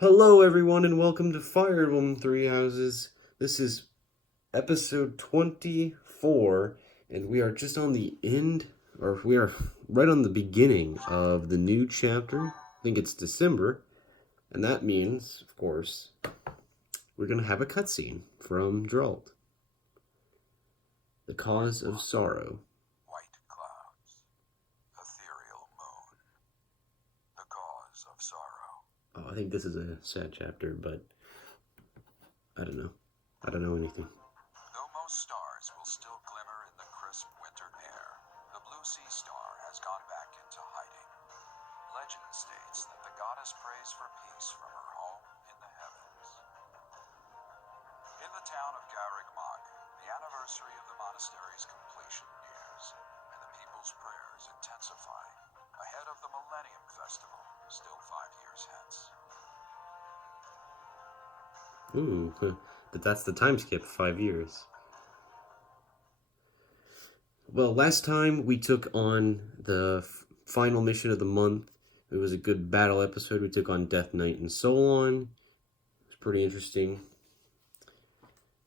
Hello, everyone, and welcome to Fire Emblem Three Houses. This is episode 24, and we are just on the end, or we are right on the beginning of the new chapter. I think it's December, and that means, of course, we're going to have a cutscene from Geralt. The Cause of Sorrow. White clouds, ethereal moon, the cause of sorrow. Oh, I think this is a sad chapter, but I don't know. I don't know anything. Though most stars will still glimmer in the crisp winter air, the blue sea star has gone back into hiding. Legend states that the goddess prays for peace from her home in the heavens. In the town of Garreg-Mach, the anniversary of the monastery's completion nears, and the people's prayers intensify ahead of the Millennium Festival, still 5 years hence. Ooh, but that's the time skip, 5 years. Well, last time we took on the final mission of the month. It was a good battle episode. We took on Death Knight and Solon. It was pretty interesting.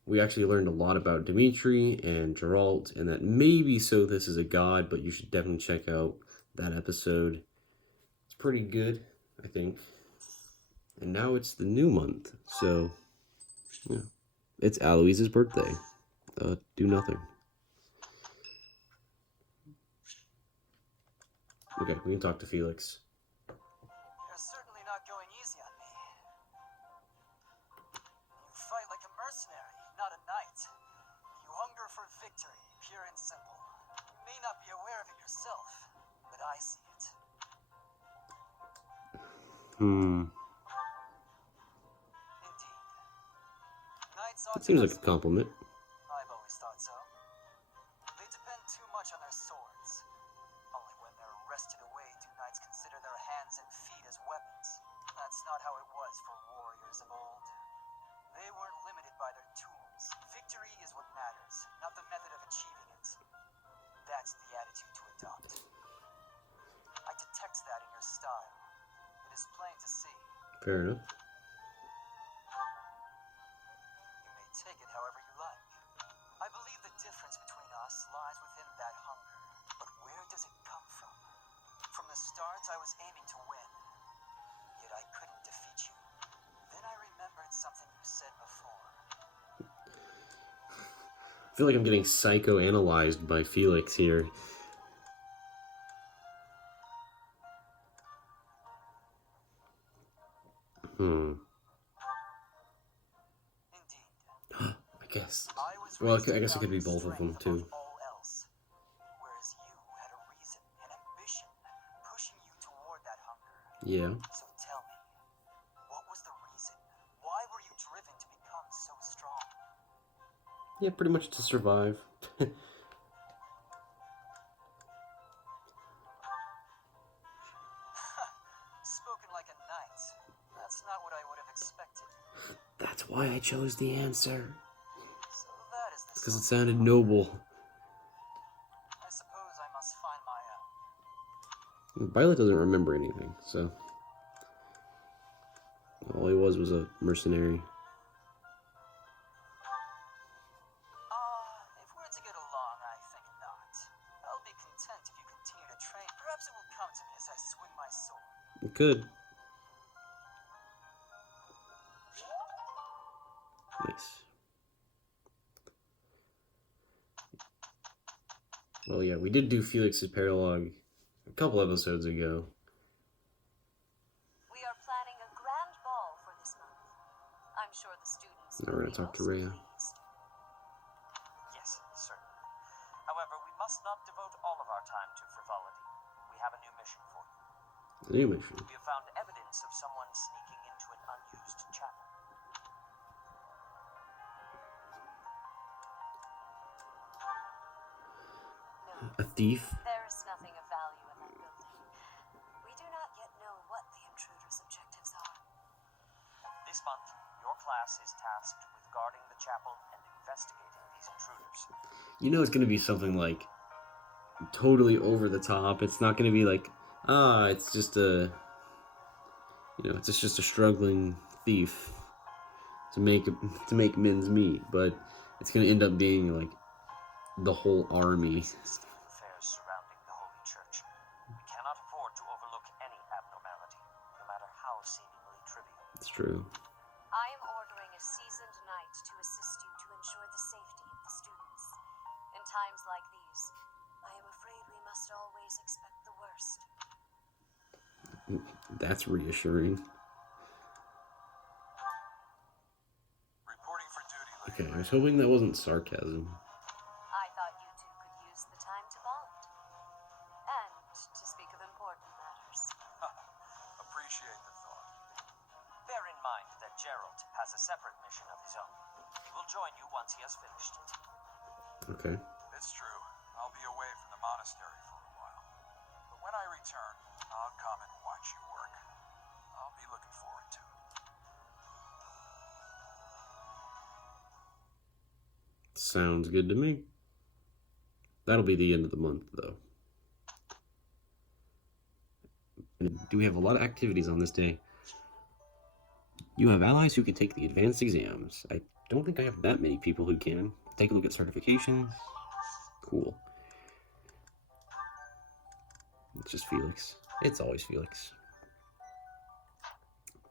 We actually learned a lot about Dimitri and Geralt, and that maybe Sothis is a god, but you should definitely check out that episode. It's pretty good, I think. And now it's the new month, so yeah. It's Aloise's birthday. Do nothing. Okay, we can talk to Felix. You're certainly not going easy on me. You fight like a mercenary, not a knight. You hunger for victory, pure and simple. You may not be aware of it yourself, but I see it. Indeed. Knights ought That seems to like a compliment. I've always thought so. They depend too much on their swords. Only when they're wrested away do knights consider their hands and feet as weapons. That's not how it was for warriors of old. They weren't limited by their tools. Victory is what matters, not the method of achieving it. That's the attitude to adopt. I detect that in your style. It is plain to see. Fair enough. You may take it however you like. I believe the difference between us lies within that hunger. But where does it come from? From the start, I was aiming to win. Yet I couldn't defeat you. Then I remembered something you said before. I feel like I'm getting psychoanalyzed by Felix here. Indeed. I guess. Well, I guess it could be both of them, too. All else. Whereas you had a reason, an ambition, pushing you toward that hunger. Yeah. So tell me, what was the reason? Why were you driven to become so strong? Yeah, pretty much to survive. Spoken like a knight. That's not what I would have expected. That's why I chose the answer. So that is the Because it sort. sounded noble. I suppose I must find my own. Violet doesn't remember anything, so... all he was a mercenary. If we're to get along, I think not. I'll be content if you continue to train. Perhaps it will come to me as I swing my sword. It could. Nice. Well, yeah, we did do Felix's paralogue a couple episodes ago. We are planning a grand ball for this month. I'm sure the students Now will we're be gonna talk to most Rhea. pleased. Yes, certainly. However, we must not devote all of our time to frivolity. We have a new mission for you. A new mission. We have found evidence of someone sneaking into an unused chapel. A thief? There is nothing of value in that building. We do not yet know what the intruder's objectives are. This month, your class is tasked with guarding the chapel and investigating these intruders. You know it's gonna be something like totally over the top. It's not gonna be like, it's just a You know, it's just a struggling thief to make men's meat, but it's gonna end up being like the whole army. State of affairs surrounding the Holy Church. We cannot afford to overlook any abnormality, no matter how seemingly trivial. It's true. I am ordering a seasoned knight to assist you to ensure the safety of the students. In times like these, I am afraid we must always expect the worst. That's reassuring. Reporting for duty, Lady. Okay, I was hoping that wasn't sarcasm. I thought you two could use the time to bond. And to speak of important matters. Appreciate the thought. Bear in mind that Gerald has a separate mission of his own. He will join you once he has finished it. Okay. It's true. I'll be away from the monastery for a while. But when I return, I'll come and watch you work. I'll be looking forward to it. Sounds good to me. That'll be the end of the month, though. And do we have a lot of activities on this day? You have allies who can take the advanced exams. I don't think I have that many people who can. Take a look at certifications. Cool. It's just Felix. It's always Felix.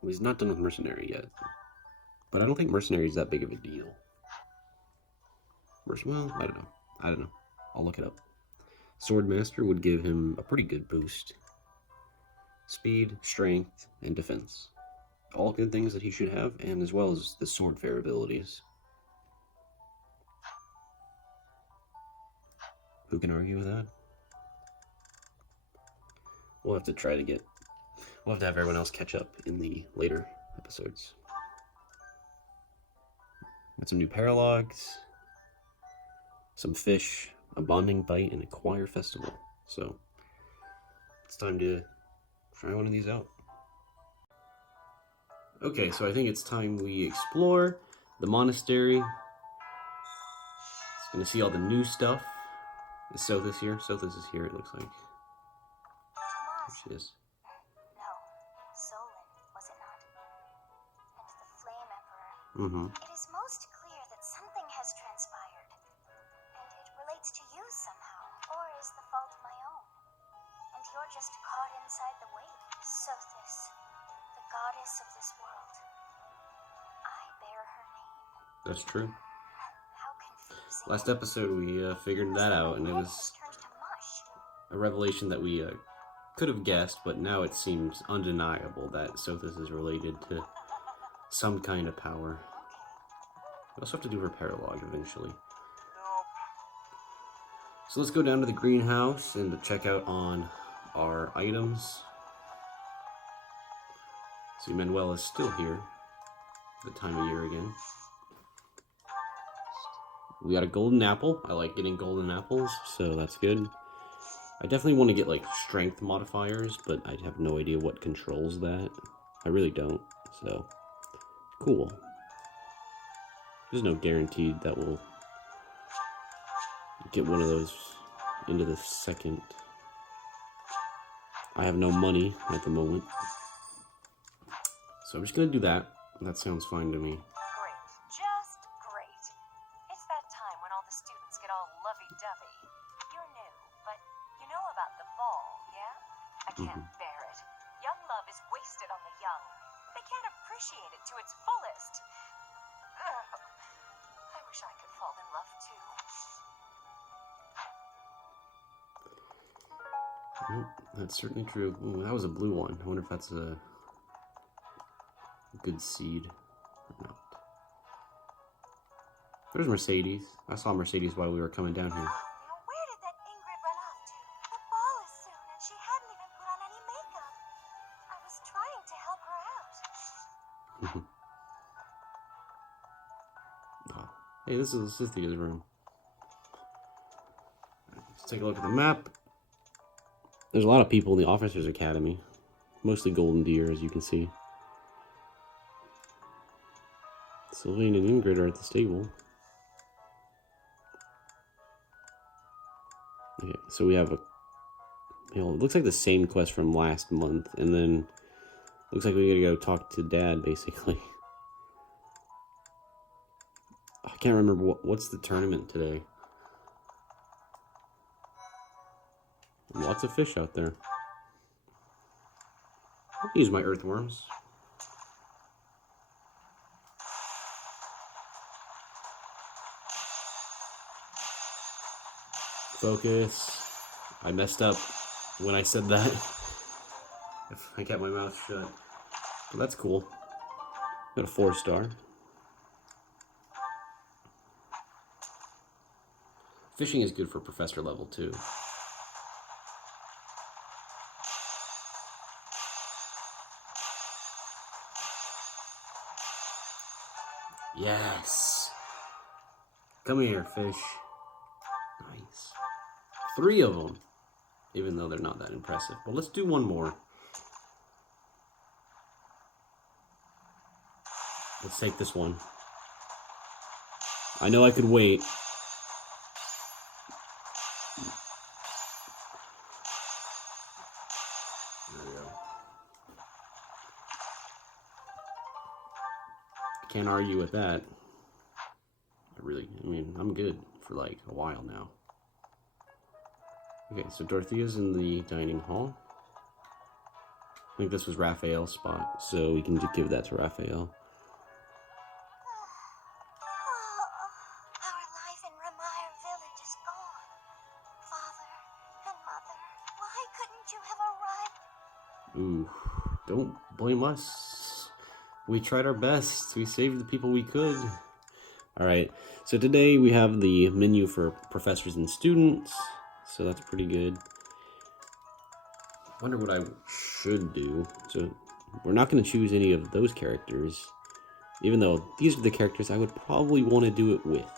Well, he's not done with Mercenary yet. But I don't think Mercenary is that big of a deal. Well, I don't know. I'll look it up. Swordmaster would give him a pretty good boost. Speed, strength, and defense. All good things that he should have, and as well as the sword fair abilities. Who can argue with that? We'll have to we'll have to have everyone else catch up in the later episodes. Got some new paralogs, some fish, a bonding bite, and a choir festival. So, it's time to try one of these out. Okay, so I think it's time we explore the monastery. It's gonna see all the new stuff. Is Sothis here? Sothis is here, it looks like. There she is. No, Solon, was it not? And the Flame Emperor. Mm-hmm. It is most clear that something has transpired. And it relates to you somehow. Or is the fault my own? And you're just caught inside the wave. Sothis, the goddess of this world. I bear her name. That's true. How confusing. Last episode we figured that out, and it was Turned to mush. a revelation that we could have guessed, but now it seems undeniable that Sothis is related to some kind of power. We also have to do her paralog eventually. So let's go down to the greenhouse and to check out on our items. See, Manuel is still here. The time of year again. We got a golden apple. I like getting golden apples, so that's good. I definitely want to get like strength modifiers, but I have no idea what controls that. I really don't, so cool. There's no guaranteed that we'll get one of those into the second. I have no money at the moment, so I'm just gonna do that. That sounds fine to me. Great. Just great. It's that time when all the students get all lovey-dovey. You're new, but you know about the ball, yeah? I can't bear it. Young love is wasted on the young. They can't appreciate it to its fullest. Ugh. I wish I could fall in love too. Nope, that's certainly true. Ooh, that was a blue one. I wonder if that's a good seed or not. There's Mercedes. I saw Mercedes while we were coming down here. Where did that Ingrid run off to? The ball is soon, and she hadn't even put on any makeup. I was trying to help her out. Oh. Hey, this is Lysithia's room. Let's take a look at the map. There's a lot of people in the Officers Academy. Mostly Golden Deer, as you can see. Sylvain and Ingrid are at the stable. Okay, so we have it looks like the same quest from last month, and then Looks like we gotta go talk to Dad, basically. I can't remember what's the tournament today. Lots of fish out there. I'll use my earthworms. Focus. I messed up when I said that. If I kept my mouth shut. But that's cool. Got a 4-star. Fishing is good for professor level too. Yes. Come here, fish. Nice. 3 of them. Even though they're not that impressive. But let's do one more. Let's take this one. I know I could wait. There we go. Can't argue with that. I mean, I'm good for like a while now. Okay, so Dorothea's in the dining hall. I think this was Raphael's spot, so we can just give that to Raphael. Our life in Ramire Village is gone. Father and Mother, why couldn't you have arrived? Ooh, don't blame us. We tried our best. We saved the people we could. Alright, so today we have the menu for professors and students. So that's pretty good. Wonder what I should do. So we're not going to choose any of those characters. Even though these are the characters I would probably want to do it with.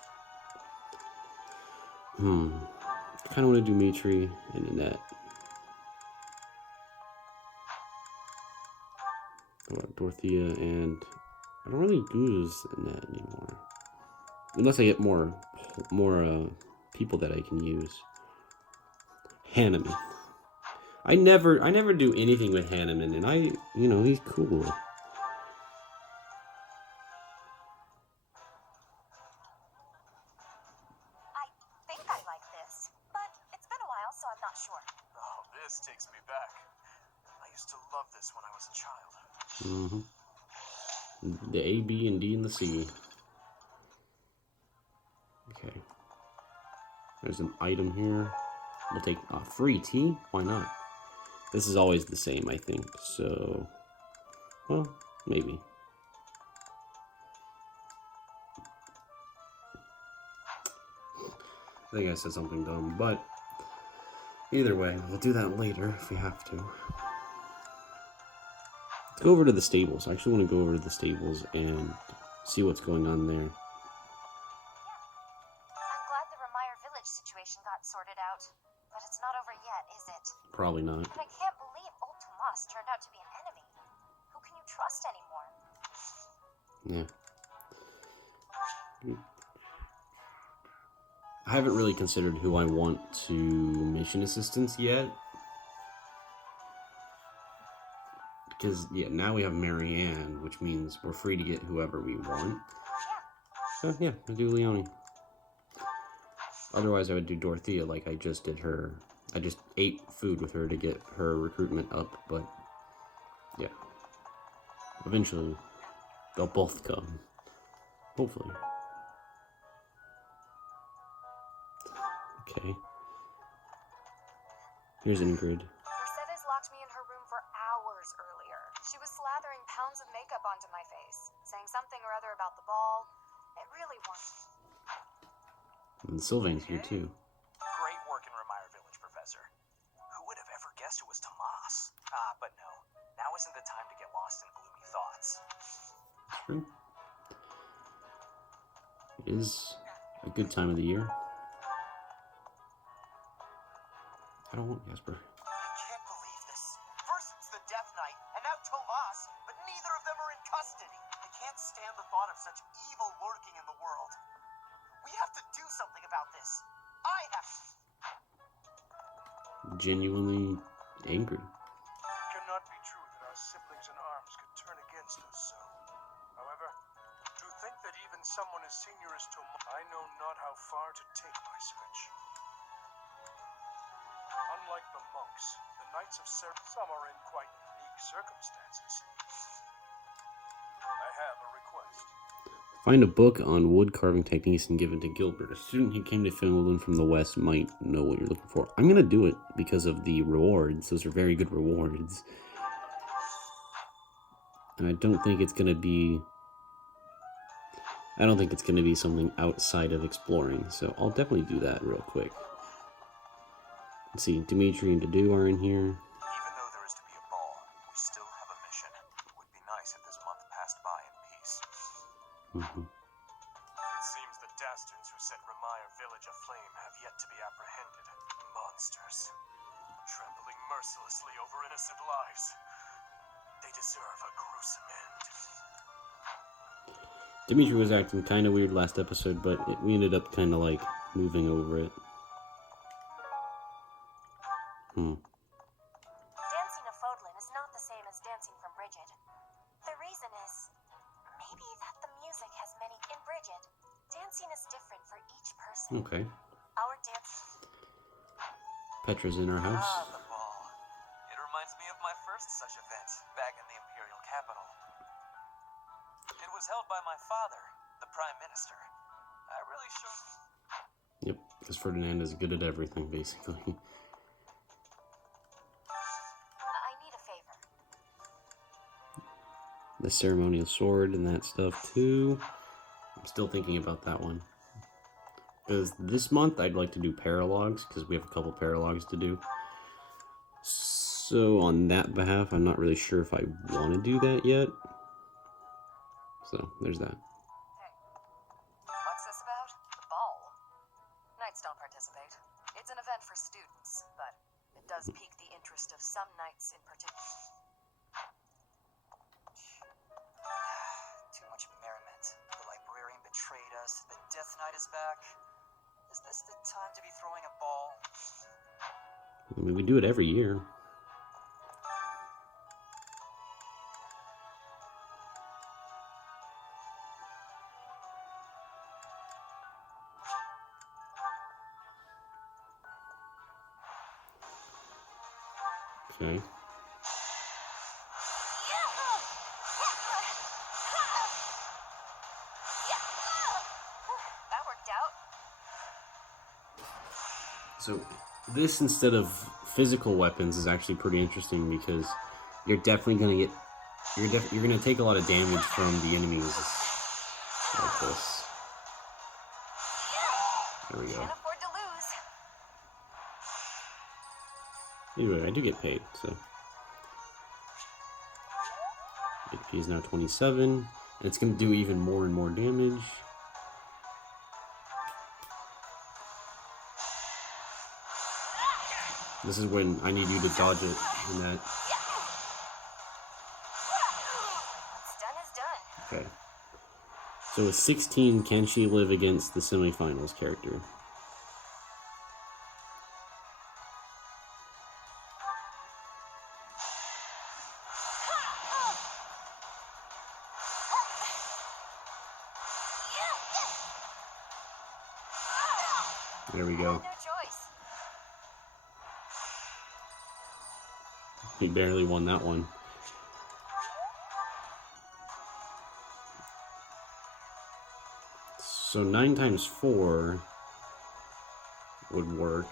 I kind of want to do Mitri and Annette. Dorothea and... I don't really use Annette anymore. Unless I get more people that I can use. Hanneman. I never do anything with Hanneman, and he's cool. I think I like this, but it's been a while, so I'm not sure. Oh, this takes me back. I used to love this when I was a child. The A, B, and D, and the C. Okay. There's an item here. We'll take free tea. Why not? This is always the same, I think. So, well, maybe. I think I said something dumb, but either way, we'll do that later if we have to. Let's go over to the stables. I actually want to go over to the stables and see what's going on there. I'm glad the Ramire Village situation got sorted out, but it's not over yet, is it? Probably not. And I can't believe old Tomas turned out to be an enemy. Who can you trust anymore? Yeah. I haven't really considered who I want to mission assistance yet. Because, yeah, now we have Marianne, which means we're free to get whoever we want. So, yeah, I'll do Leonie. Otherwise, I would do Dorothea like I just did her. I just ate food with her to get her recruitment up, but, yeah. Eventually, they'll both come. Hopefully. Okay. Here's Ingrid. Mercedes locked me in her room for hours earlier. She was slathering pounds of makeup onto my face, saying something or other about the ball. It really was. And Sylvain's here too. Great work in Ramire Village, Professor. Who would have ever guessed it was Tomas? But no. Now isn't the time to get lost in gloomy thoughts. True. It is a good time of the year. I don't want Jasper. I can't believe this. First it's the Death Knight, and now Tomas, but neither of them are in custody. I can't stand the thought of such evil lurking in the world. We have to do something about this. I have to. Genuinely angry. It cannot be true that our siblings in arms senior is too much. I know not how far to take my search. Unlike the monks, the Knights of some are in quite unique circumstances. I have a request. Find a book on wood carving techniques and give it to Gilbert. A student who came to Finland from the West might know what you're looking for. I'm going to do it because of the rewards. Those are very good rewards. And I don't think it's going to be... I don't think it's going to be something outside of exploring. So I'll definitely do that real quick. Let's see, Dimitri and Dadu are in here. Even though there is to be a ball, we still have a mission. It would be nice if this month passed by in peace. It seems the dastards who set Ramire village aflame have yet to be apprehended. Monsters. Trampling mercilessly over innocent lives. They deserve a gruesome end. Dimitri was acting kind of weird last episode, but we ended up kind of like moving over it. Dancing a Fodlin is not the same as dancing from Bridget. The reason is, maybe that the music has many... In Bridget, dancing is different for each person. Okay. Our dance... Petra's in our house. Ah, the ball. It reminds me of my first such event, back in the Imperial capital. It was held by my father, the Prime Minister. I really should... Yep, because Ferdinand is good at everything, basically. I need a favor. The ceremonial sword and that stuff, too. I'm still thinking about that one. Because this month, I'd like to do paralogs, because we have a couple paralogs to do. So, on that behalf, I'm not really sure if I want to do that yet. So, there's that. What's this about? The ball. Knights don't participate. It's an event for students, but it does pique the interest of some knights in particular. Too much merriment. The librarian betrayed us. The Death Knight is back. Is this the time to be throwing a ball? I mean, we do it every year. Okay. That worked out. So this, instead of physical weapons, is actually pretty interesting because you're definitely gonna get you're gonna take a lot of damage from the enemies like this. There we go. Can't afford to lose. Anyway, I do get paid, so HP is now 27, and it's gonna do even more and more damage. This is when I need you to dodge it in that. What's done is done. Okay. So with 16, can she live against the semifinals character? There we go. No choice. He barely won that one. So 9 times 4 would work.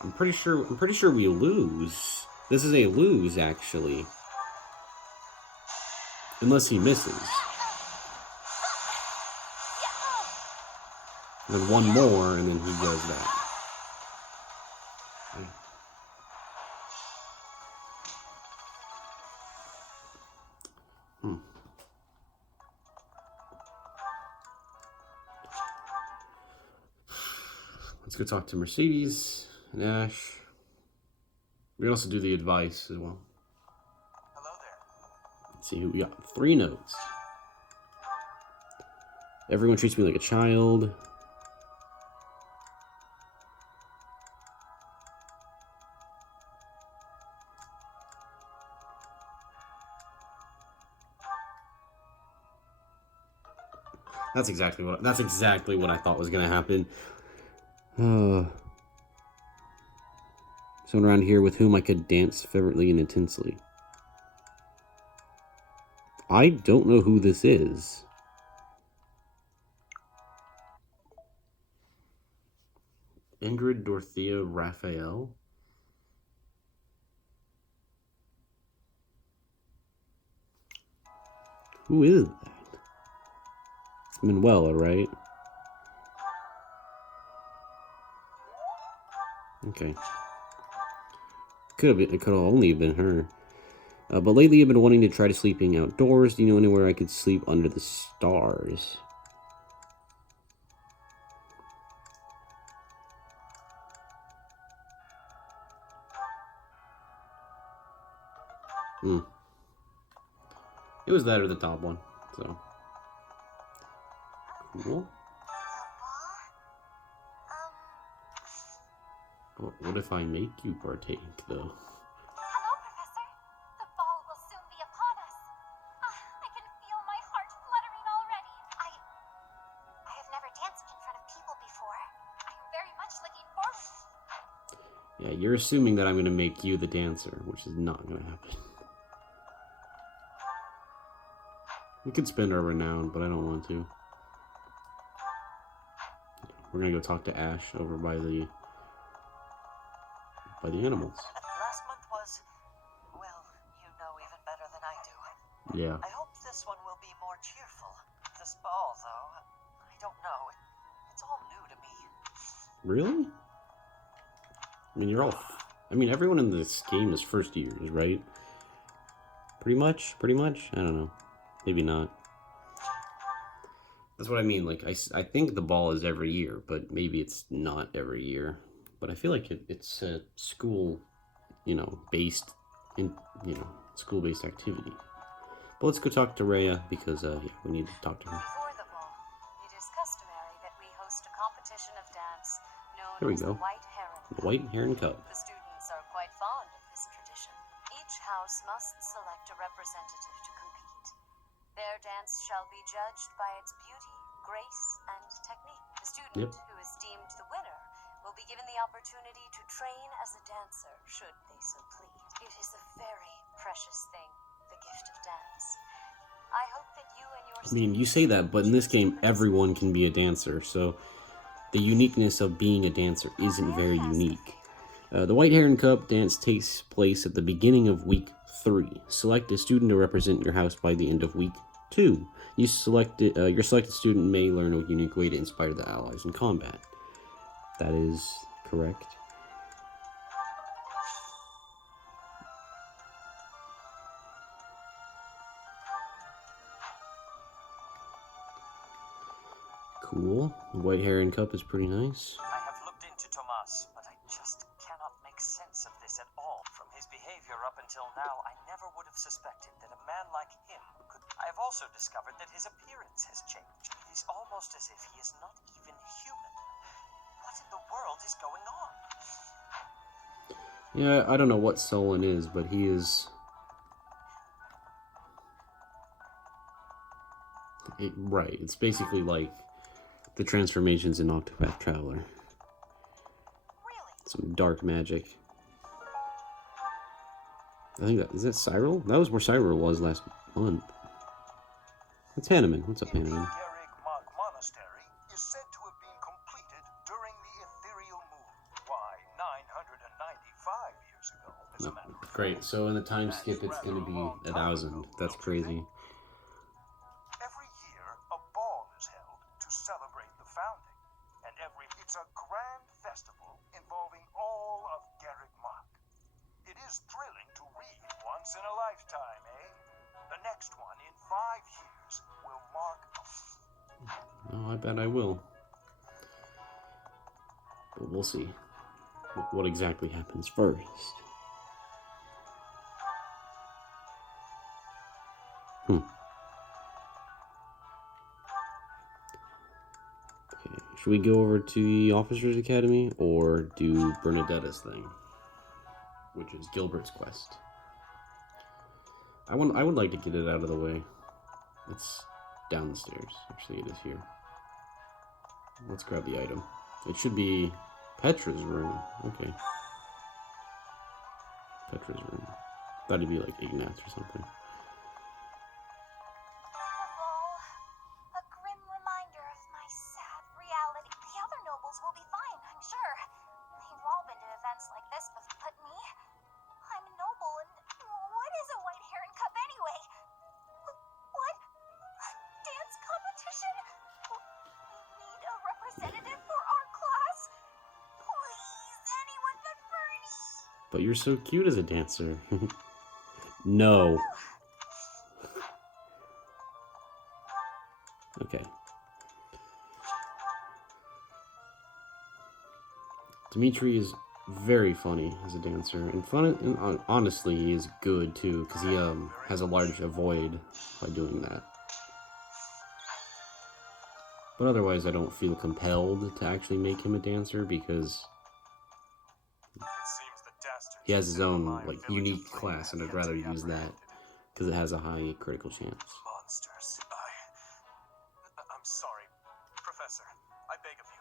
I'm pretty sure we lose. This is a lose, actually. Unless he misses. And then one more, and then he does that. Okay. Let's go talk to Mercedes and Ash. We can also do the advice as well. Hello there. Let's see who we got. 3 notes. Everyone treats me like a child. That's exactly what I thought was gonna happen. Someone around here with whom I could dance fervently and intensely. I don't know who this is. Ingrid, Dorothea, Raphael. Who is that? It's Manuela, right? Okay. It could have only been her. But lately I've been wanting to try to sleeping outdoors. Do you know anywhere I could sleep under the stars? It was that or the top one, so. Cool. What if I make you partake, though? Hello, Professor. The ball will soon be upon us. I can feel my heart fluttering already. I have never danced in front of people before. I am very much looking forward. Yeah, you're assuming that I'm going to make you the dancer, which is not going to happen. We could spend our renown, but I don't want to. We're going to go talk to Ash over by the animals. Last month was, well, you know even better than I do. Yeah. I hope this one will be more cheerful. This ball, though, I don't know. It's all new to me. Really? I mean, everyone in this game is first years, right? Pretty much? I don't know. Maybe not. That's what I mean. Like, I think the ball is every year, but maybe it's not every year. But I feel like it's a school, based, school-based activity. But let's go talk to Rhea, because, we need to talk to her. Before the ball, it is customary that we host a competition of dance known Here we as go. the White Heron. The White Heron Cup. The students are quite fond of this tradition. Each house must select a representative to compete. Their dance shall be judged by its beauty, grace, and technique. The student who is deemed the winner will be given the opportunity to train as a dancer, should they so please. It is a very precious thing, the gift of dance. I hope that you and your I mean, you say that, but in this game, everyone can be a dancer, so the uniqueness of being a dancer isn't very unique. The White Heron Cup dance takes place at the beginning of week 3. Select a student to represent your house by the end of week 2. Your selected student may learn a unique way to inspire the allies in combat. That is correct. Cool. The White Heron Cup is pretty nice. I have looked into Tomas, but I just cannot make sense of this at all. From his behavior up until now, I never would have suspected that a man like him could... I have also discovered that his appearance has changed. It is almost as if he is not even human. What in the world is going on? Yeah, I don't know what Solon is, but he is... Right, it's basically like the transformations in Octopath Traveler. Really? Some dark magic. I think is that Cyril? That was where Cyril was last month. It's Hanneman. What's up, Hanneman? Garrick Monk Monastery is said to have been completed during the ethereal moon. Why, 995 years ago, as a matter of fact. Great, so in the time skip it's going to be 1,000. That's crazy. Every year, a ball is held to celebrate the founding. And it's a grand festival involving all of Garrick Monk. It is thrilling to read. Once in a lifetime, eh? The next one in 5 years will mark Oh, I bet I will. But we'll see what exactly happens first. Okay, should we go over to the Officers Academy or do Bernadetta's thing, which is Gilbert's quest? I would like to get it out of the way. It's down the stairs. Actually, it is here. Let's grab the item. It should be Petra's room. Okay. Petra's room. Thought it'd be like Ignat's or something. The ball. A grim reminder of my sad reality. The other nobles will be fine, I'm sure. They've all been to events like this before, but me? I'm a noble, and what is a white heron cup anyway? What? A dance competition? We need a representative for our class? Please, anyone but Bernie. But you're so cute as a dancer. No. Okay. Dimitri is very funny as a dancer, and honestly, he is good too, because he has a large avoid by doing that. But otherwise, I don't feel compelled to actually make him a dancer because he has his own like unique class, and I'd rather use that because it has a high critical chance. Monsters. I'm sorry, Professor. I beg of you.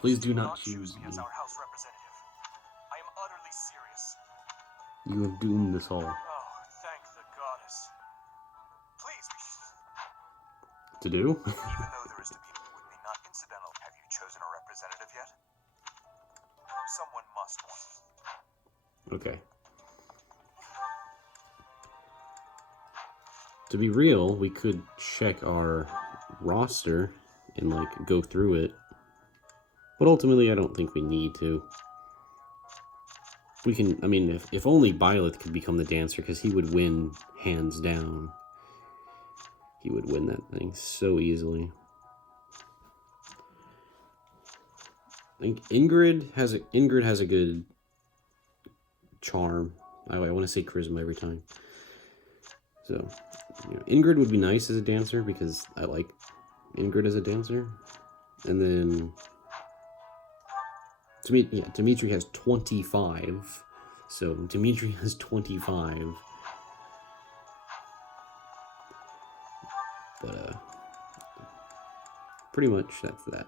Please do not choose me. As our house representative. I am utterly serious. You have doomed us all. Oh, thank the goddess. Please. To do? Even though there is to be would be not incidental. Have you chosen a representative yet? Someone must one. Okay. To be real, we could check our roster and like go through it. But ultimately, I don't think we need to. We can, I mean, if only Byleth could become the dancer, because he would win hands down. He would win that thing so easily. I think Ingrid has a good charm. I want to say charisma every time. So, you know, Ingrid would be nice as a dancer because I like Ingrid as a dancer. And then Dimitri has 25. So Dimitri has 25. But pretty much that's that.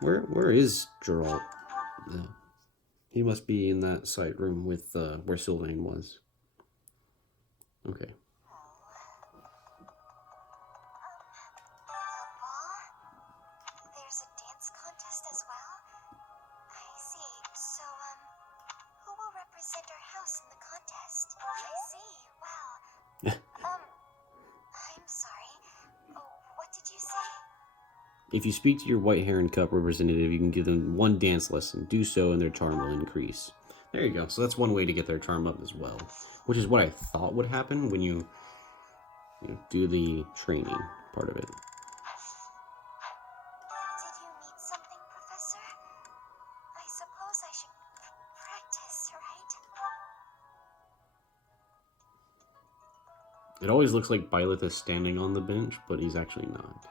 Where is Geralt? He must be in that side room with where Sylvain was. Okay. There's a dance contest as well? I see. So, who will represent our house in the contest? I see. Well, I'm sorry. Oh, what did you say? If you speak to your White Heron Cup representative, you can give them one dance lesson. Do so and their charm will increase. There you go. So that's one way to get their charm up as well. Which is what I thought would happen when you do the training part of it. Did you need something, Professor? I suppose I should practice, right? It always looks like Byleth is standing on the bench, but he's actually not.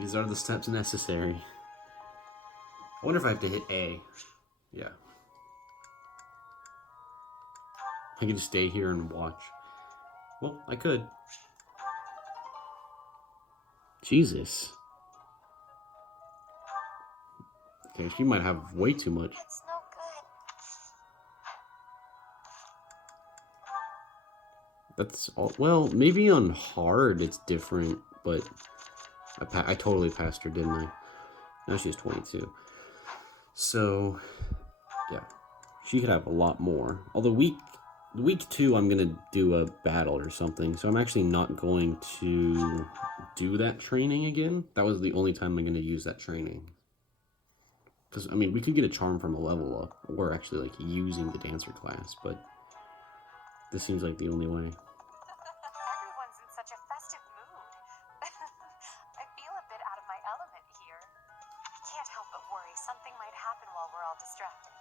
These are the steps necessary. I wonder if I have to hit A. Yeah. I can just stay here and watch. Well, I could. Jesus. Okay, she might have way too much. It's no good. That's all. Well, maybe on hard it's different, but I totally passed her, didn't I? Now she's 22. So, yeah. She could have a lot more. Although week 2, I'm going to do a battle or something. So I'm actually not going to do that training again. That was the only time I'm going to use that training. Because, I mean, we could get a charm from a level up. Or actually, like, using the dancer class. But this seems like the only way. Everyone's in such a festive mood. I feel a bit out of my element here. I can't help but worry something might happen while we're all distracted.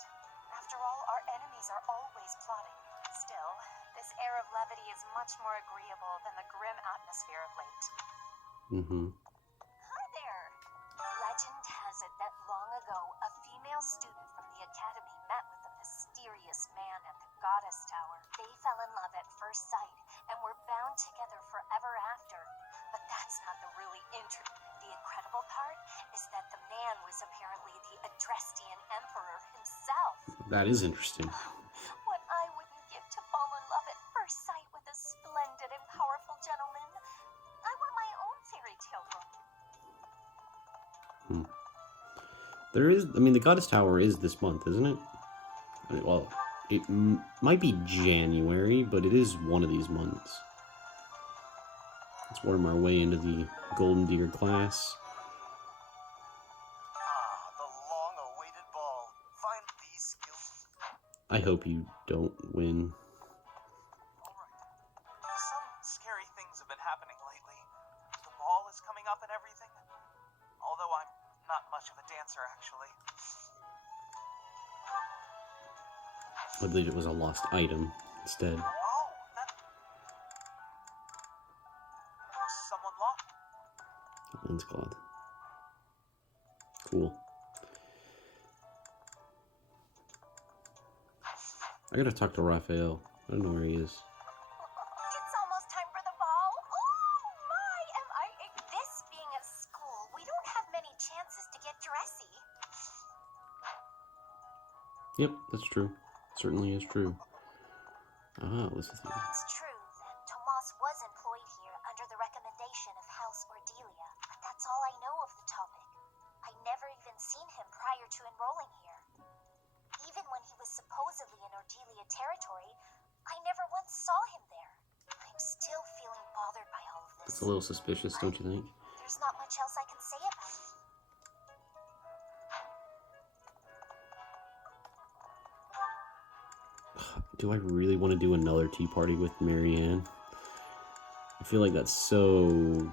After all, our enemies are always plotting. Still, this air of levity is much more agreeable than the grim atmosphere of late. Mm-hmm. Hi there. Legend has it that long ago, a female student from the That is interesting. What I wouldn't give to fall in love at first sight with a splendid and powerful gentleman. I want my own fairy tale book. There is, I mean, the Goddess Tower is this month, isn't it? Well, it might be January, but it is one of these months. Let's worm our way into the Golden Deer class. Ah, the long-awaited ball. Find these skills. I hope you don't win. Alright. Some scary things have been happening lately. The ball is coming up and everything. Although I'm not much of a dancer, actually. I believe it was a lost item instead. Oh, that... Someone lost. Lenscloth. Cool. I gotta talk to Raphael. I don't know where he is. It's almost time for the ball. Oh my, am I... This being a school, we don't have many chances to get dressy. Yep, that's true. Certainly is true. Ah, Lysithea. It's true that Tomas was employed here under the recommendation of House Ordelia, but that's all I know of the topic. I never even seen him prior to enrolling here. Even when he was supposedly in Ordelia territory, I never once saw him there. I'm still feeling bothered by all of this. It's a little suspicious, don't you think? There's not much else I can say about it. Do I really want to do another tea party with Marianne? I feel like that's so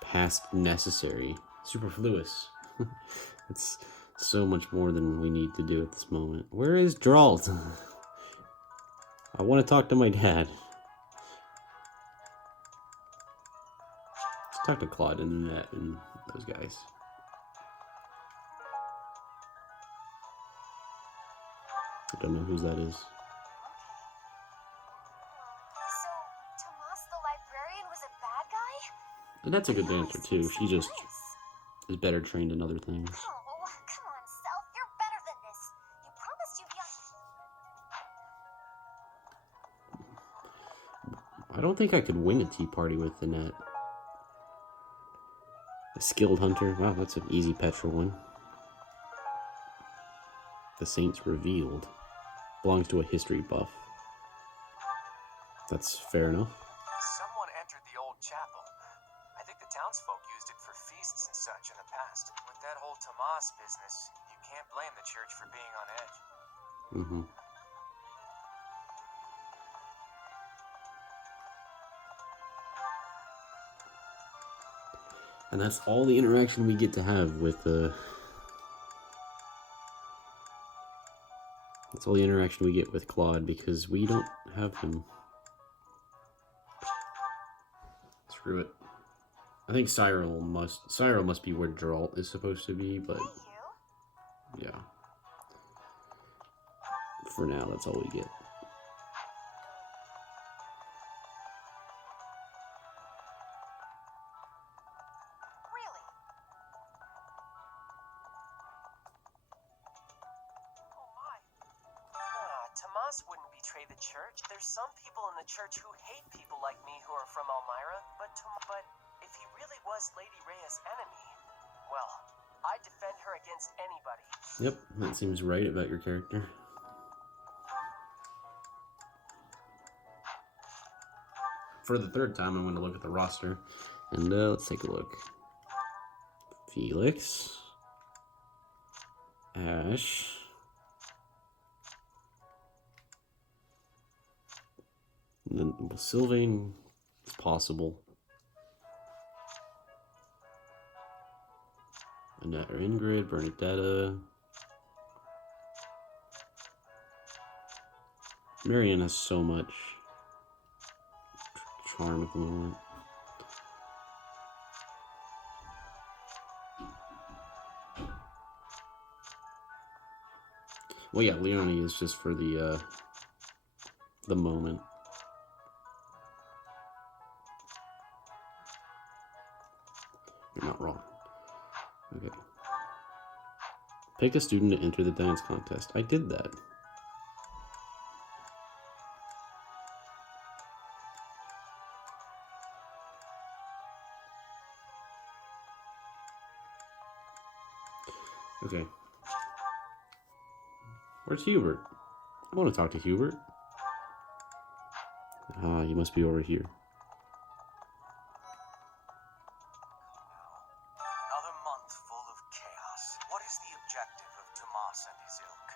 past necessary. Superfluous. It's so much more than we need to do at this moment. Where is Geralt? I want to talk to my dad. Let's talk to Claude and Annette and those guys. I don't know whose that is. So, Tomas the librarian was a bad guy? And that's a good dancer too. She just Nice. is better trained in other things. Oh, come on, Self. You're better than this. You promised you'd be on... I don't think I could win a tea party with Annette. A skilled hunter. Wow, that's an easy Petra one. The Saints Revealed. Belongs to a history buff. That's fair enough. Someone entered the old chapel. I think the townsfolk used it for feasts and such in the past. With that whole Tomas business, you can't blame the church for being on edge. Mm-hmm. And that's all the interaction we get to have with that's all the interaction we get with Claude because we don't have him. Screw it. I think Cyril must be where Geralt is supposed to be, but Hey, you. yeah. For now, that's all we get. Really? Oh my. Nah, Tomas wouldn't betray the church. There's some people in the church who hate people like me who are from Elmira, but if he really was Lady Rhea's enemy, well, I'd defend her against anybody. Yep, that seems right about your character. For the third time, I'm going to look at the roster. And let's take a look. Felix. Ash. And then Sylvain is possible. Annette or Ingrid, Bernadetta. Marianne has so much charm at the moment. Well, yeah, Leonie is just for the moment. You're not wrong. Okay. Pick a student to enter the dance contest. I did that. Okay. Where's Hubert? I want to talk to Hubert. Ah, he must be over here. Another month full of chaos. What is the objective of Tomas and his ilk?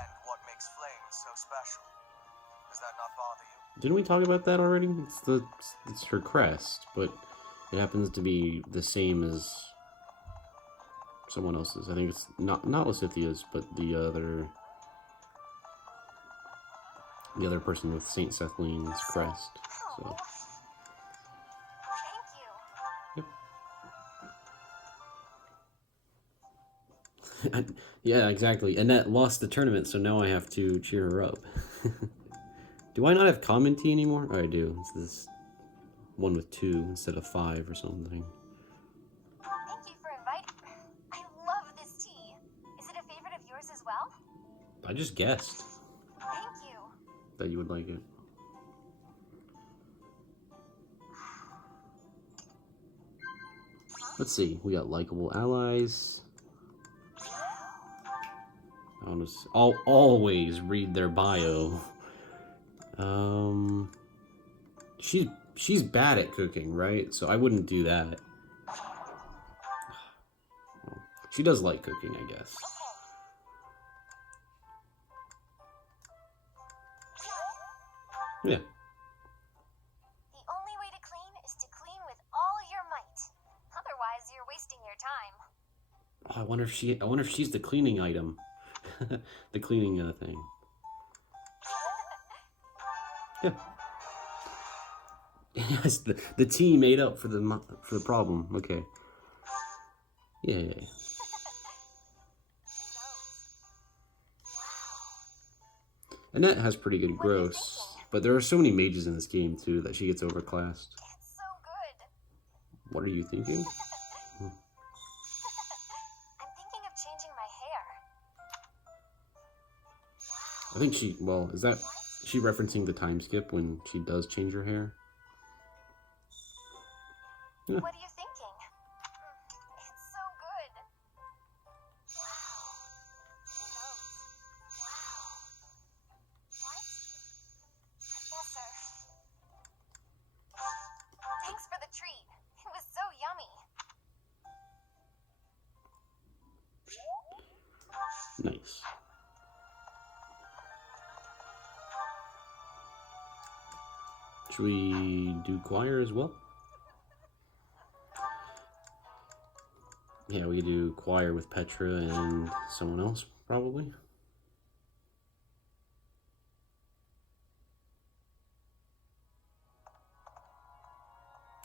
And what makes Flame so special? Does that not bother you? Didn't we talk about that already? It's her crest, but it happens to be the same as someone else's. I think it's not Lysithea's, but the other person with Saint Sethling's crest. So. Thank you. Yep. Yeah, exactly. Annette lost the tournament, so now I have to cheer her up. Do I not have Commenty anymore? Oh, I do. It's this one with 2 instead of 5 or something. Thank you for inviting. I love this tea. Is it a favorite of yours as well? I just guessed Thank you. that you would like it. Let's see. We got likable allies. I'll always read their bio. She's bad at cooking, right? So I wouldn't do that. Well, she does like cooking, I guess. Yeah. The only way to clean is to clean with all your might. Otherwise, you're wasting your time. Oh, I wonder if she's the cleaning item. The cleaning thing. Yeah. Yes, the tea made up for the problem. Okay. Yeah. Who knows? Wow. Annette has pretty good gross, but there are so many mages in this game too that she gets overclassed. It's so good. What are you thinking? I'm thinking of changing my hair. I think is that she referencing the time skip when she does change her hair? Yeah. What are you thinking? It's so good. Wow. Who knows? Wow. What? Professor. Thanks for the treat. It was so yummy. Nice. Should we do choir as well? Yeah, we could do choir with Petra and someone else, probably.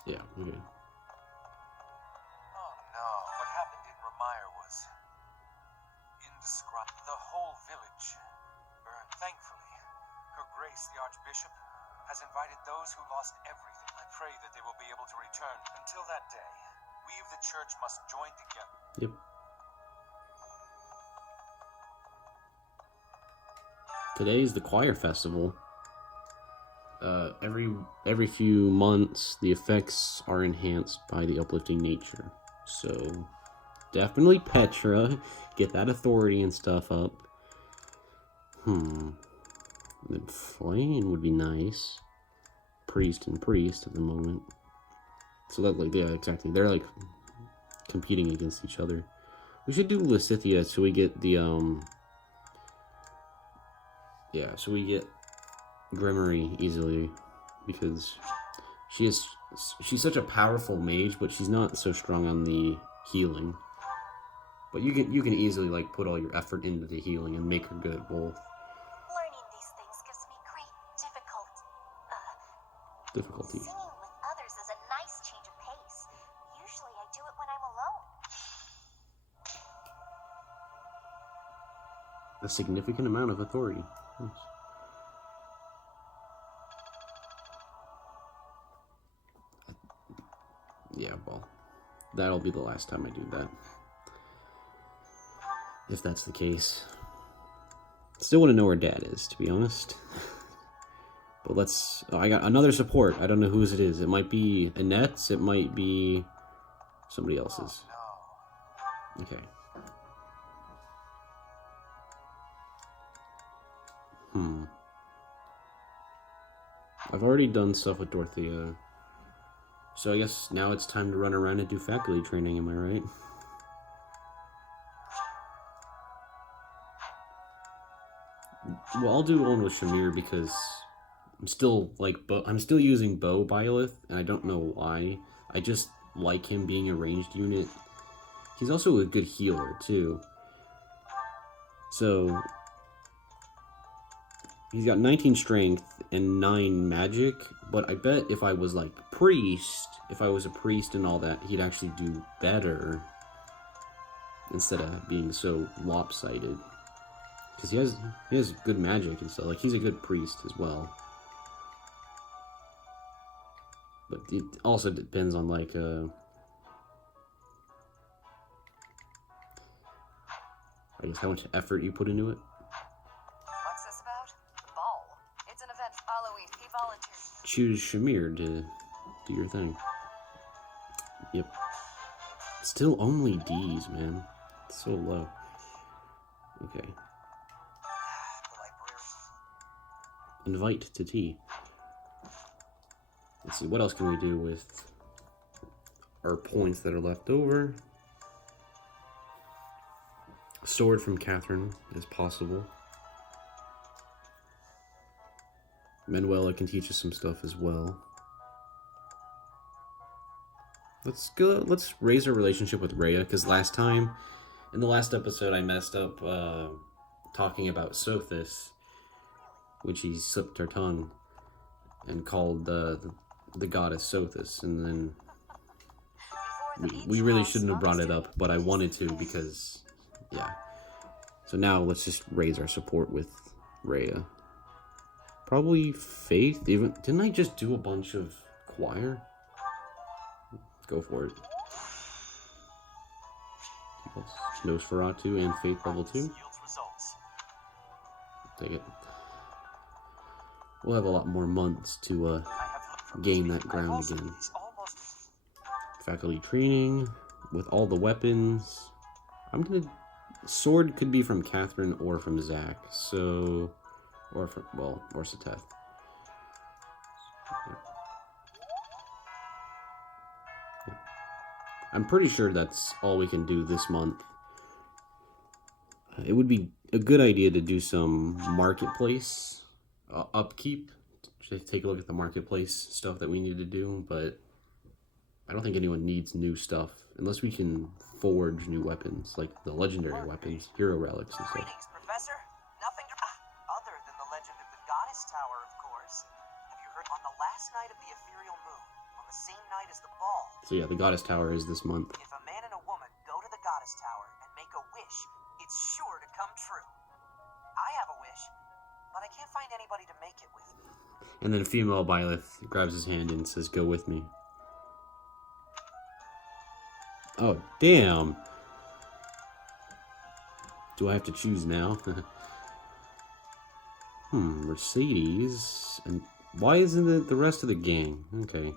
Yeah, okay. Oh no, what happened in Ramire was indescribable. The whole village burned. Thankfully, Her Grace the Archbishop has invited those who lost everything. I pray that they will be able to return. Until that day, we of the church must join together. Yep. Today's the choir festival. Every few months, the effects are enhanced by the uplifting nature. So, definitely Petra. Get that authority and stuff up. Then Flame would be nice. Priest and priest at the moment. So that, like, yeah, exactly. They're like competing against each other. We should do Lysithea so we get the yeah, so we get Grimory easily, because she's such a powerful mage, but she's not so strong on the healing. But you can easily like put all your effort into the healing and make her good at both. Learning these things gives me great Difficulty. Singing with others is a nice change of pace. Usually I do it when I'm alone. A significant amount of authority. Nice. Yeah, well, that'll be the last time I do that. if that's the case. Still want to know where Dad is, to be honest. But let's... Oh, I got another support. I don't know whose it is. It might be Annette's. It might be somebody else's. Okay. I've already done stuff with Dorothea. So I guess now it's time to run around and do faculty training, am I right? Well, I'll do one with Shamir because I'm still I'm still using Bo Byleth, and I don't know why. I just like him being a ranged unit. He's also a good healer too. So he's got 19 strength and 9 magic, but I bet if I was like priest, if I was a priest and all that, he'd actually do better instead of being so lopsided. Because he has good magic and stuff. Like, he's a good priest as well. But it also depends on, like, I guess how much effort you put into it. What's this about? The ball. It's an event. Aloe, he volunteered. Choose Shamir to do your thing. Yep. Still only D's, man. It's so low. Okay. Invite to tea. Let's see, what else can we do with our points that are left over? Sword from Catherine is possible. Manuela can teach us some stuff as well. Let's raise our relationship with Rhea, because in the last episode I messed up talking about Sothis, which he slipped her tongue and called the goddess Sothis, and then we really shouldn't have brought it up, but I wanted to because, yeah. So now let's just raise our support with Rhea. Probably Faith, even. Didn't I just do a bunch of choir? Let's go for it. Nosferatu and Faith level 2. Take it. We'll have a lot more months to gain that ground again. Faculty training with all the weapons. Sword could be from Catherine or from Zach. So, or Seteth. I'm pretty sure that's all we can do this month. It would be a good idea to do some marketplace upkeep. Take a look at the marketplace stuff that we need to do, but I don't think anyone needs new stuff unless we can forge new weapons, like the legendary weapons, hero relics and stuff. Greetings, Professor. Nothing to other than the legend of the Goddess Tower, of course. Have you heard? On the last night of the ethereal moon, on the same night as the ball. So yeah, the Goddess Tower is this month. If a man and a woman go to the Goddess Tower and make a wish, it's sure to come true. I have a wish, but I can't find anybody to make it with me. And then female Byleth grabs his hand and says, "Go with me." Oh, damn. Do I have to choose now? Mercedes. And why isn't it the rest of the gang? Okay.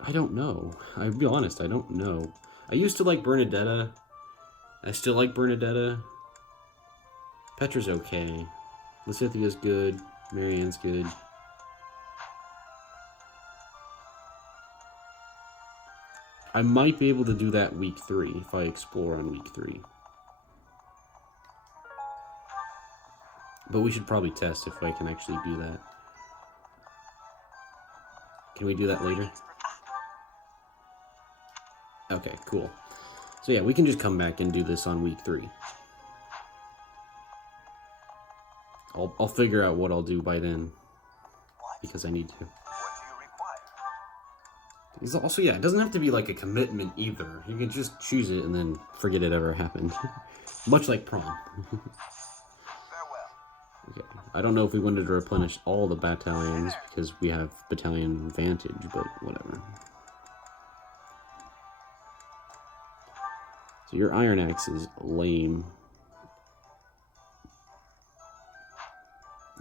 I don't know. I'll be honest, I don't know. I used to like Bernadetta. I still like Bernadetta. Petra's okay. Lysithea's good. Marianne's good. I might be able to do that week 3 if I explore on week 3. But we should probably test if I can actually do that. Can we do that later? Okay, cool. So yeah, we can just come back and do this on week 3. I'll figure out what I'll do by then, because I need to. What do you require? It's also, yeah, it doesn't have to be like a commitment either. You can just choose it and then forget it ever happened. Much like prom. Farewell. Okay. I don't know if we wanted to replenish all the battalions because we have battalion advantage, but whatever. So your Iron Axe is lame.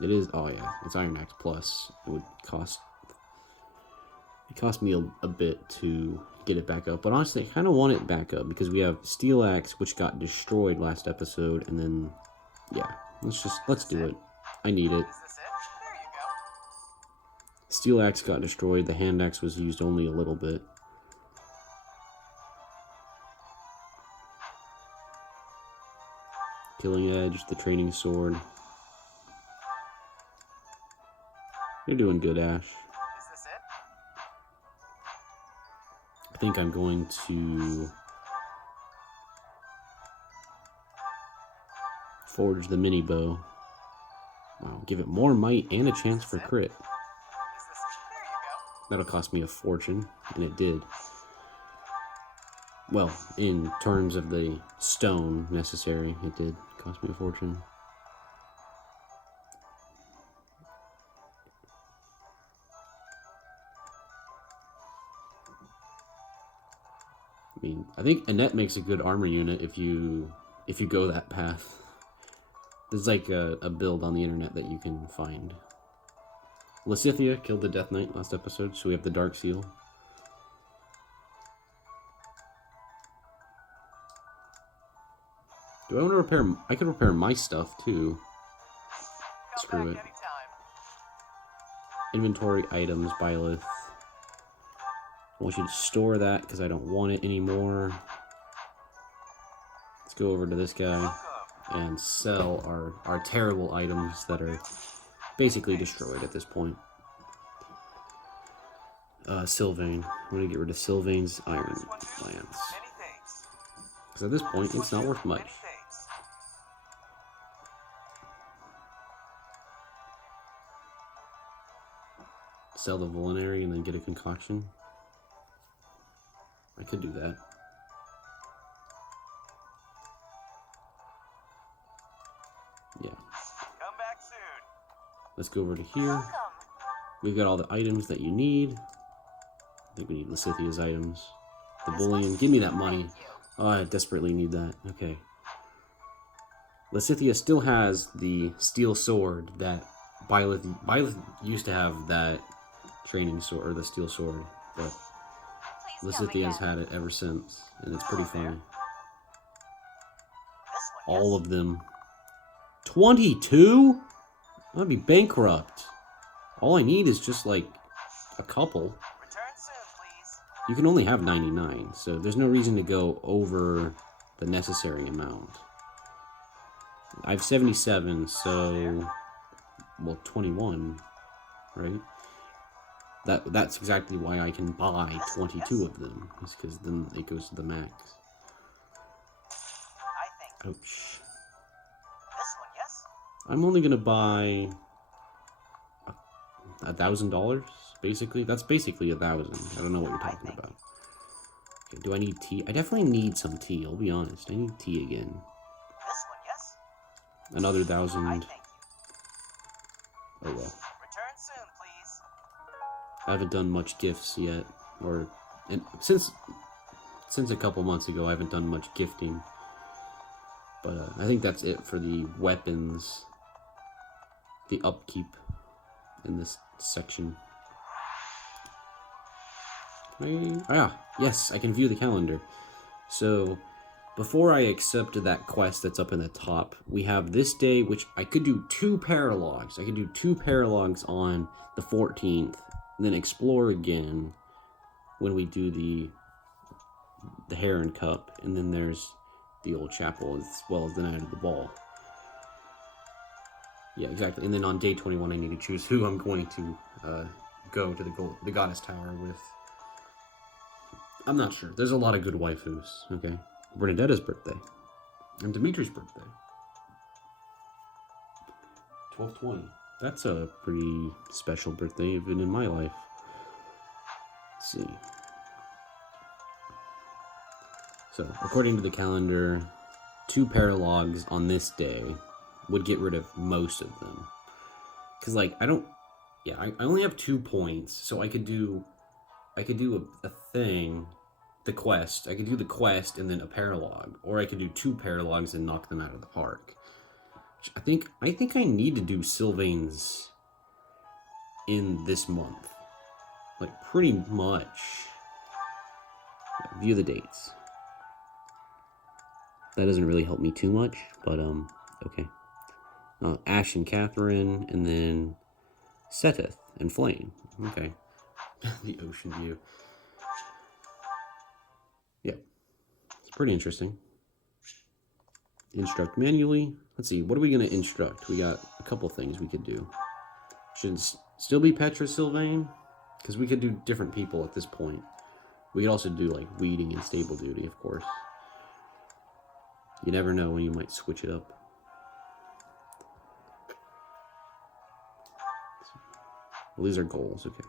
It is, oh yeah, it's Iron Axe Plus. It would cost, it cost me a bit to get it back up. But honestly, I kind of want it back up because we have Steel Axe, which got destroyed last episode. And then, yeah, let's do it. I need it. Steel Axe got destroyed. The Hand Axe was used only a little bit. Killing Edge, the Training Sword. You're doing good, Ash. I think I'm going to forge the mini bow. Wow, give it more might and a chance for crit. That'll cost me a fortune, and it did. Well, in terms of the stone necessary, it did cost me a fortune. I mean, I think Annette makes a good armor unit if you go that path. There's like a build on the internet that you can find. Lysithea killed the Death Knight last episode, so we have the Dark Seal. Do I want to repair? I could repair my stuff too. Screw it. Inventory items, Byleth. I want you to store that because I don't want it anymore. Let's go over to this guy and sell our terrible items that are basically destroyed at this point. Sylvain. I'm going to get rid of Sylvain's Iron Lance. Because at this point, it's not worth much. Sell the Vulnerary and then get a concoction. I could do that. Yeah. Come back soon. Let's go over to here. We've got all the items that you need. I think we need Lysithea's items. The bullion. Give me that money. Oh, I desperately need that. Okay. Lysithea still has the steel sword that Byleth used to have that training sword, or the steel sword, but Lysithea's had it ever since, and it's pretty funny. All of them. 22? I'm gonna be bankrupt. All I need is just like a couple. You can only have 99, so there's no reason to go over the necessary amount. I have 77, so, well, 21, right? That's exactly why I can buy 22 of them, is because then it goes to the max. Ouch. I'm only gonna buy $1,000, basically. That's basically 1,000. I don't know what you're talking about. Okay, do I need tea? I definitely need some tea, I'll be honest. I need tea again. Another 1,000. Oh well. I haven't done much gifts yet, and since a couple months ago I haven't done much gifting. But I think that's it for the weapons, the upkeep in this section. Yes, I can view the calendar. So, before I accept that quest that's up in the top, we have this day, which I could do 2 paralogs. I could do 2 paralogs on the 14th, and then explore again when we do the Heron Cup, and then there's the old chapel as well as the Night of the Ball. Yeah, exactly. And then on day 21, I need to choose who I'm going to go to the Goddess Tower with. I'm not sure. There's a lot of good waifus, okay? Bernadetta's birthday. And Dimitri's birthday. 12/20. That's a pretty special birthday, even in my life. Let's see. So, according to the calendar, 2 paralogs on this day would get rid of most of them. Because, like, I only have 2 points, so I could do a thing the quest. I could do the quest and then a paralogue, or I could do 2 paralogues and knock them out of the park. I think I need to do Sylvain's in this month, like pretty much. View the dates. That doesn't really help me too much, but okay. Ash and Catherine, and then Seteth and Flame. Okay. The ocean view. Yeah, it's pretty interesting. Instruct manually. Let's see, what are we going to instruct? We got a couple things we could do. Should still be Petra Sylvain, because we could do different people at this point. We could also do like weeding and stable duty, of course. You never know when you might switch it up. Well, these are goals, okay.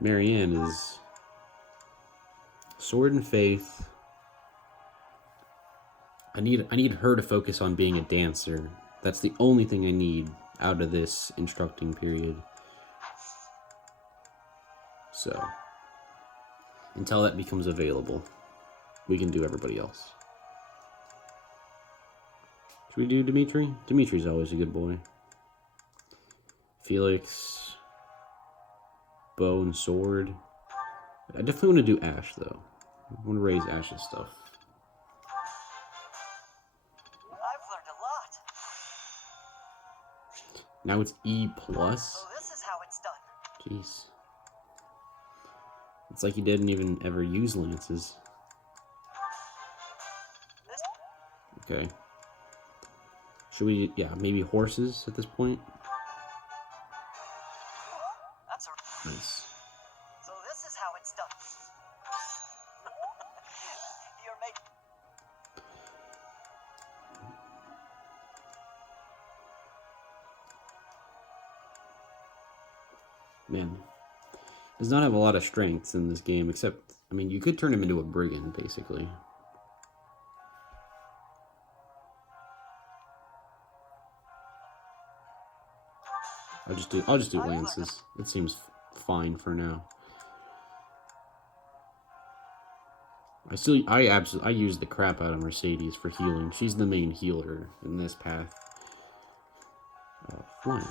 Marianne is Sword and Faith. I need her to focus on being a dancer. That's the only thing I need out of this instructing period. So, until that becomes available, we can do everybody else. Should we do Dimitri? Dimitri's always a good boy. Felix, bow and sword. I definitely want to do Ash, though. I want to raise Ash's stuff. I've learned a lot. Now it's E+. So this is how it's done. Jeez. It's like you didn't even ever use lances. This Okay. Should we, yeah, maybe horses at this point? that's a Nice. So this is how it's done. You're making Man. Does not have a lot of strengths in this game, except, I mean, you could turn him into a brigand, basically. I'll just do lances. It seems fine for now. I use the crap out of Mercedes for healing. She's the main healer in this path. Flying.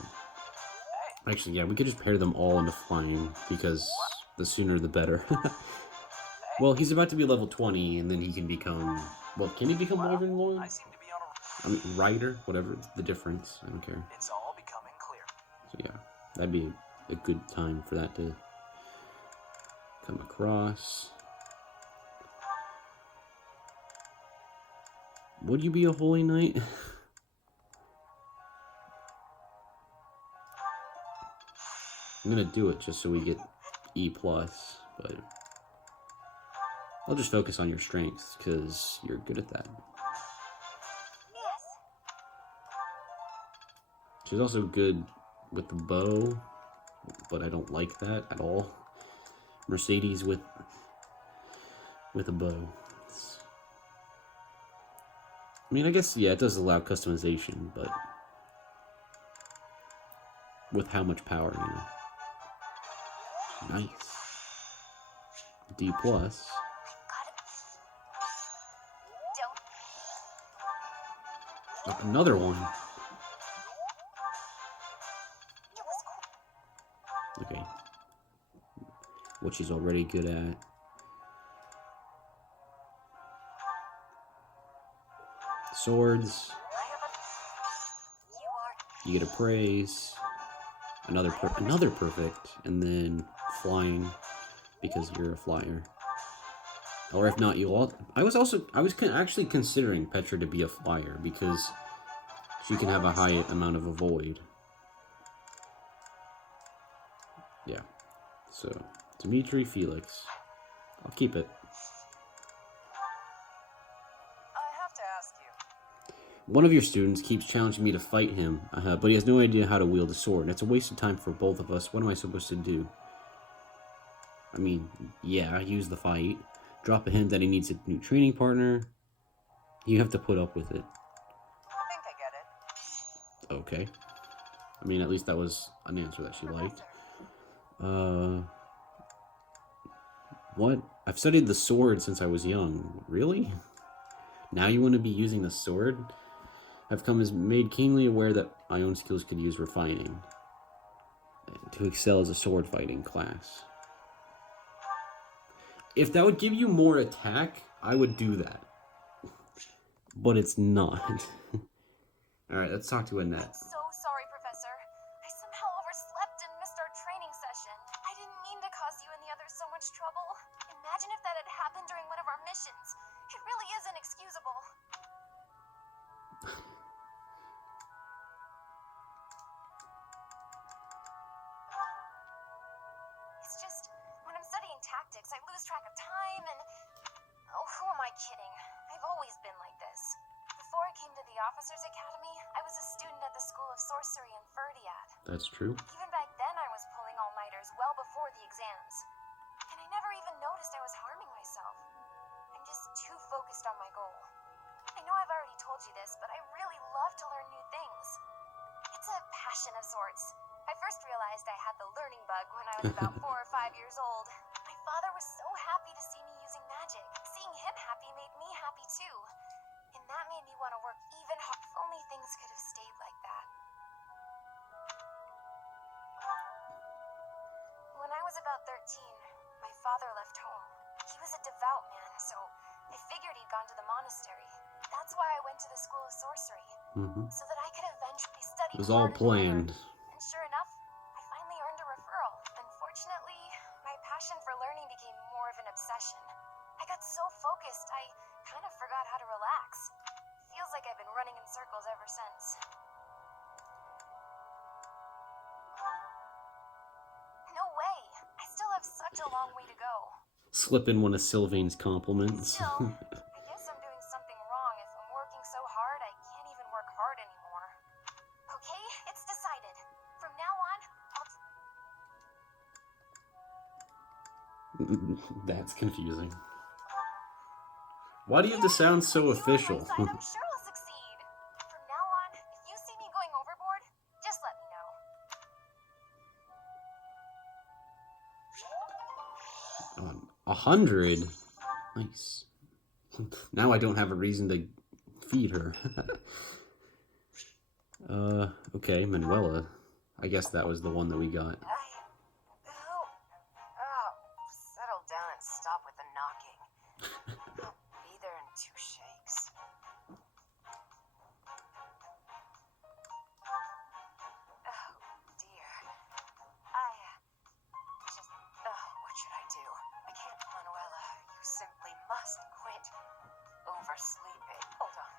Actually, yeah, we could just pair them all into flying, because the sooner the better. Well, he's about to be level 20, and then he can become... Well, can he become Wyvern Lord? I seem to be on a... I mean, Rider? Whatever, the difference. I don't care. It's all becoming clear. So yeah, that'd be a good time for that to come across. Would you be a holy knight? I'm gonna do it just so we get E+, but I'll just focus on your strengths, because you're good at that. Yes. She's also good with the bow, but I don't like that at all. Mercedes with a bow. I mean, I guess, yeah, it does allow customization, but with how much power, you know. Nice. D+. Don't. Another one. It was cool. Okay. What she's already good at. Swords. You get a praise. Another perfect. And then flying, because you're a flyer. Or if not, you all... I was actually considering Petra to be a flyer, because she can have a high amount of avoid. Yeah. So, Dimitri, Felix. I'll keep it. I have to ask you. One of your students keeps challenging me to fight him, but he has no idea how to wield a sword. It's a waste of time for both of us. What am I supposed to do? I mean, yeah, use the fight. Drop a hint that he needs a new training partner. You have to put up with it. I think I get it. Okay. I mean, at least that was an answer that she liked. What? I've studied the sword since I was young. Really? Now you want to be using the sword? I've come as made keenly aware that my own skills could use refining to excel as a sword fighting class. If that would give you more attack, I would do that. But it's not. Alright, let's talk to Annette. I'm so sorry, Professor. I somehow overslept and missed our training session. I didn't mean to cause you and the others so much trouble. Imagine if that had happened during one of our missions. It really is inexcusable. It's just, when I'm studying tactics, I lose track of time and... Oh, who am I kidding? I've always been like this. Before I came to the Officers Academy, I was a student at the School of Sorcery in Ferdiad. That's true. Even back then, I was pulling all-nighters well before the exams. And I never even noticed I was harming myself. I'm just too focused on my goal. I know I've already told you this, but I really love to learn new things. It's a passion of sorts. I first realized I had the learning bug when I was about 4 or 5 years old. My father was so happy to see me using magic. Seeing him happy made me happy too. And that made me want to work even harder. If only things could have stayed like that. When I was about 13, my father left home. He was a devout man, so I figured he'd gone to the monastery. That's why I went to the School of Sorcery, so that I could eventually study. It was all harder planned. And sure enough, I finally earned a referral. Unfortunately, my passion for learning became more of an obsession. I got so focused, I kind of forgot how to relax. Feels like I've been running in circles ever since. No way! I still have such a long way to go. Slip in one of Sylvain's compliments. Still, I guess I'm doing something wrong if I'm working so hard I can't even work hard anymore. Okay, it's decided. From now on, I'll... That's confusing. Why do you have to sound so official? I'm sure I'll succeed. From now on, if you see me going overboard, just let me know. 100? Nice. Now I don't have a reason to feed her. Okay, Manuela. I guess that was the one that we got. Settle down and stop with the knocking. I'll be there in 2 shakes. Oh, dear. What should I do? I can't, Manuela. You simply must quit oversleeping. Hold on.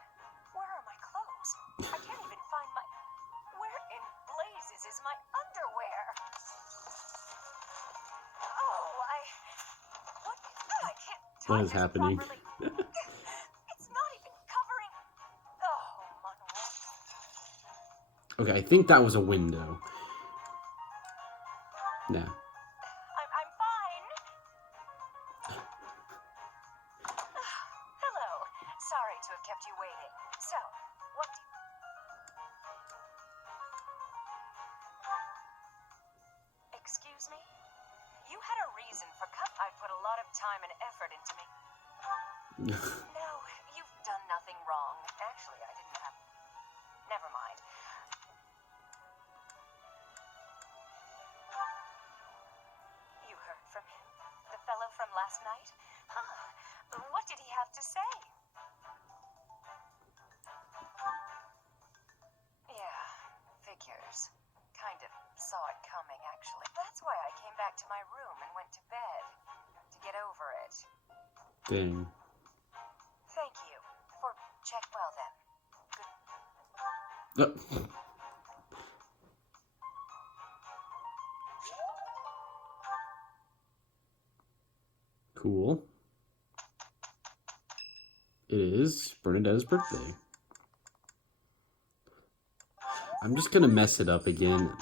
Where are my clothes? I can't even find my... Where in blazes is my underwear? I can't tie What is this happening? properly. It's not even covering... Oh, Manuel. Okay, I think that was a window. Nah. I'm fine. Hello. Sorry to have kept you waiting. So, what do you... Excuse me? You had a reason for I put a lot of time and effort into me. No, you've done nothing wrong. Actually, I didn't have... Never mind. You heard from him? The fellow from last night? Huh. What did he have to say? Yeah, figures. Kind of saw it coming, actually. That's why I came back to my room and went to bed. To get over it. Dang. Thank you. For check well then. Cool. It is Bernadette's birthday. I'm just gonna mess it up again.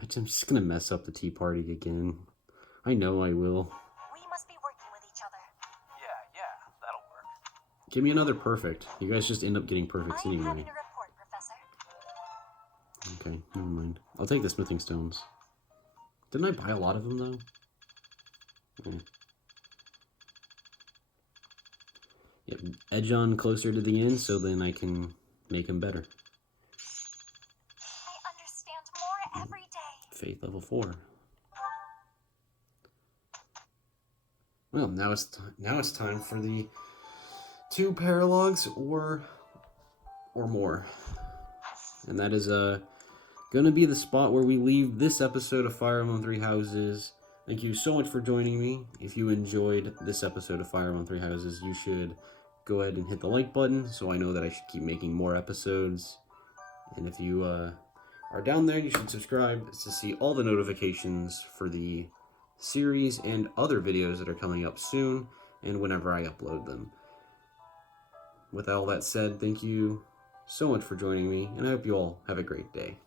I'm just gonna mess up the tea party again. I know I will. We must be working with each other. Yeah, that'll work. Give me another perfect. You guys just end up getting perfects I'm anyway. having a report, Professor. Okay, never mind. I'll take the smithing stones. Didn't I buy a lot of them, though? edge on closer to the end so then I can make them better. I understand more every day. Faith level 4. Well, now it's time for the 2 paralogs or more. And that is gonna be the spot where we leave this episode of Fire Emblem Three Houses. Thank you so much for joining me. If you enjoyed this episode of Fire Emblem Three Houses, you should go ahead and hit the like button so I know that I should keep making more episodes. And if you are down there, you should subscribe to see all the notifications for the series and other videos that are coming up soon and whenever I upload them. With all that said, thank you so much for joining me, and I hope you all have a great day.